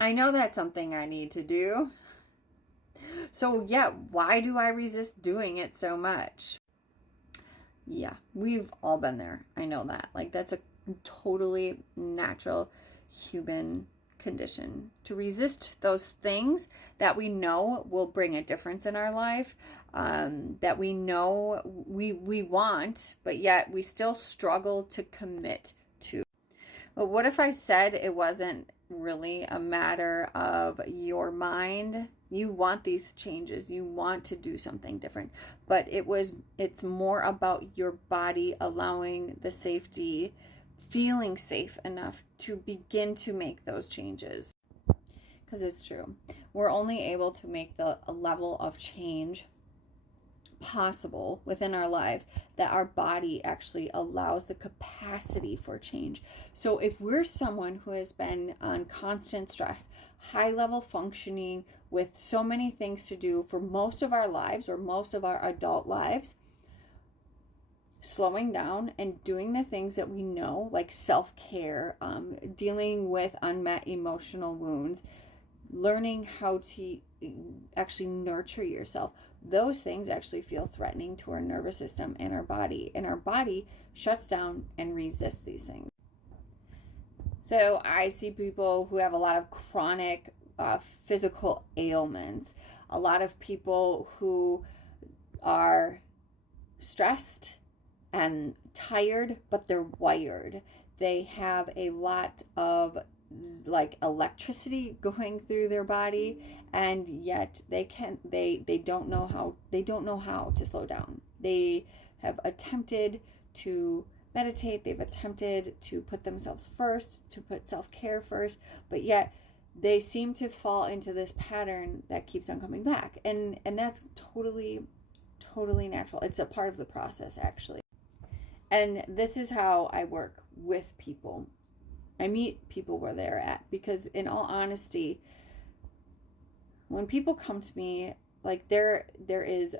I know that's something I need to do. So yeah, why do I resist doing it so much? Yeah, we've all been there. I know that. Like, that's a totally natural human condition to resist those things that we know will bring a difference in our life, that we know we want, but yet we still struggle to commit to. But what if I said it wasn't really a matter of your mind? You want these changes, you want to do something different, but it's more about your body allowing the safety, feeling safe enough to begin to make those changes. Because it's true. We're only able to make the a level of change possible within our lives that our body actually allows the capacity for change. So if we're someone who has been on constant stress, high level functioning with so many things to do for most of our lives or most of our adult lives, slowing down and doing the things that we know, like self-care, dealing with unmet emotional wounds, learning how to actually nurture yourself, those things actually feel threatening to our nervous system and our body shuts down and resists these things. So I see people who have a lot of chronic physical ailments, a lot of people who are stressed and tired, but they're wired. They have a lot of like electricity going through their body, and yet they don't know how to slow down. They have attempted to meditate, they've attempted to put themselves first, to put self-care first, but yet they seem to fall into this pattern that keeps on coming back, and that's totally natural. It's a part of the process, actually. And this is how I work with people. I meet people where they're at, because in all honesty, when people come to me, like there is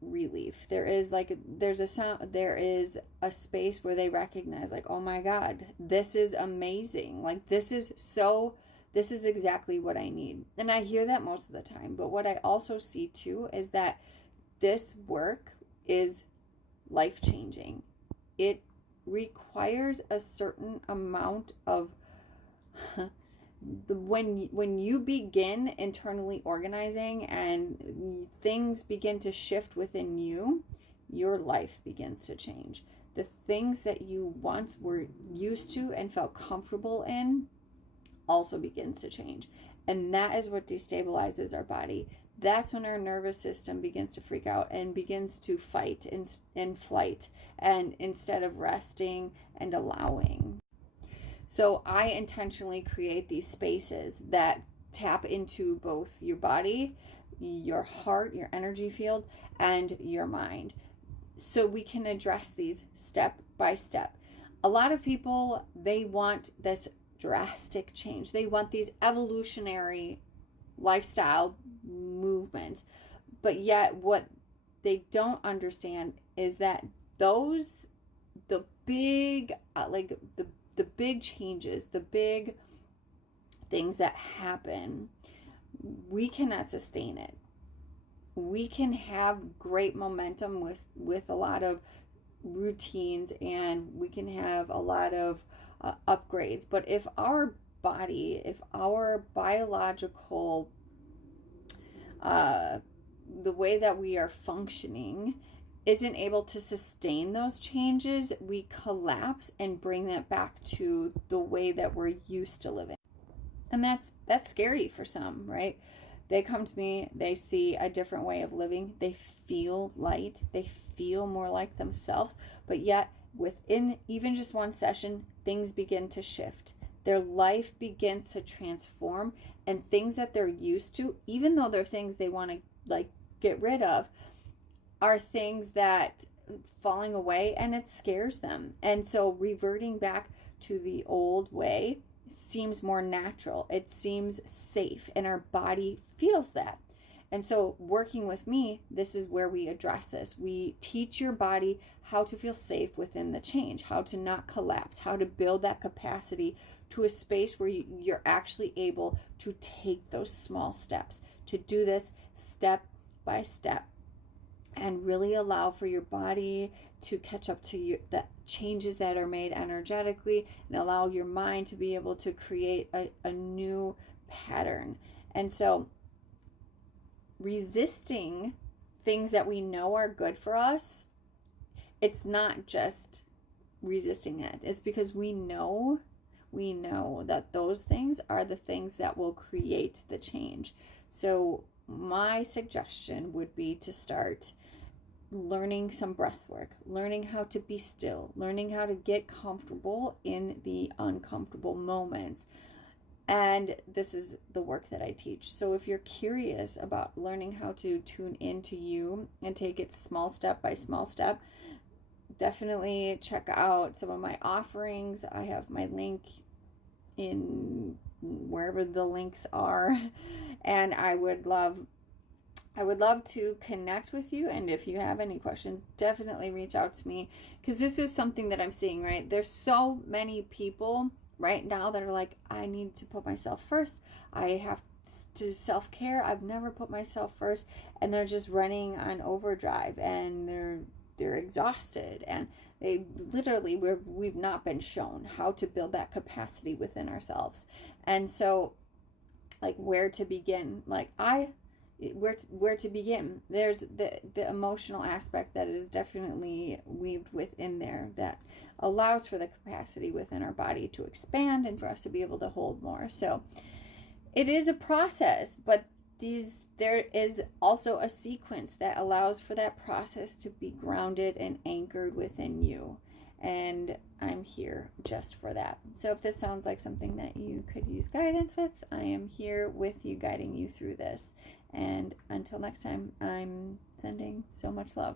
relief. There's a sound, there is a space where they recognize, like, oh my God, this is amazing. Like, this is exactly what I need. And I hear that most of the time. But what I also see too is that this work is life changing. It requires a certain amount of when you begin internally organizing and things begin to shift within you, your life begins to change. The things that you once were used to and felt comfortable in also begins to change. And that is what destabilizes our body. That's when our nervous system begins to freak out and begins to fight in flight, and instead of resting and allowing. So I intentionally create these spaces that tap into both your body, your heart, your energy field, and your mind, so we can address these step by step. A lot of people, they want this drastic change. They want these evolutionary lifestyle movements. But yet what they don't understand is that the big the big changes, the big things that happen, we cannot sustain it. We can have great momentum with a lot of routines, and we can have a lot of upgrades. But if our body, if our biological, the way that we are functioning isn't able to sustain those changes, we collapse and bring that back to the way that we're used to living. And that's scary for some, right? They come to me, they see a different way of living, they feel light, they feel more like themselves, but yet within even just one session, things begin to shift. Their life begins to transform, and things that they're used to, even though they're things they want to like get rid of, are things that falling away, and it scares them. And so reverting back to the old way seems more natural. It seems safe, and our body feels that. And so working with me, this is where we address this. We teach your body how to feel safe within the change, how to not collapse, how to build that capacity to a space where you're actually able to take those small steps, to do this step by step, and really allow for your body to catch up to you, the changes that are made energetically, and allow your mind to be able to create a new pattern. And so resisting things that we know are good for us, it's not just resisting it. It's because we know that those things are the things that will create the change. So my suggestion would be to start learning some breath work, learning how to be still, learning how to get comfortable in the uncomfortable moments. And this is the work that I teach. So if you're curious about learning how to tune into you and take it small step by small step, definitely check out some of my offerings. I have my link in wherever the links are, and I would love to connect with you. And if you have any questions, definitely reach out to me, because this is something that I'm seeing, right? There's so many people right now that are like, I need to put myself first. I have to self-care. I've never put myself first, and they're just running on overdrive, and they're exhausted, and they literally, we've not been shown how to build that capacity within ourselves. And so, like, where to begin? Where to begin? There's the emotional aspect that is definitely weaved within there, that allows for the capacity within our body to expand and for us to be able to hold more. So it is a process, but there is also a sequence that allows for that process to be grounded and anchored within you. And I'm here just for that. So if this sounds like something that you could use guidance with, I am here with you, guiding you through this. And until next time, I'm sending so much love.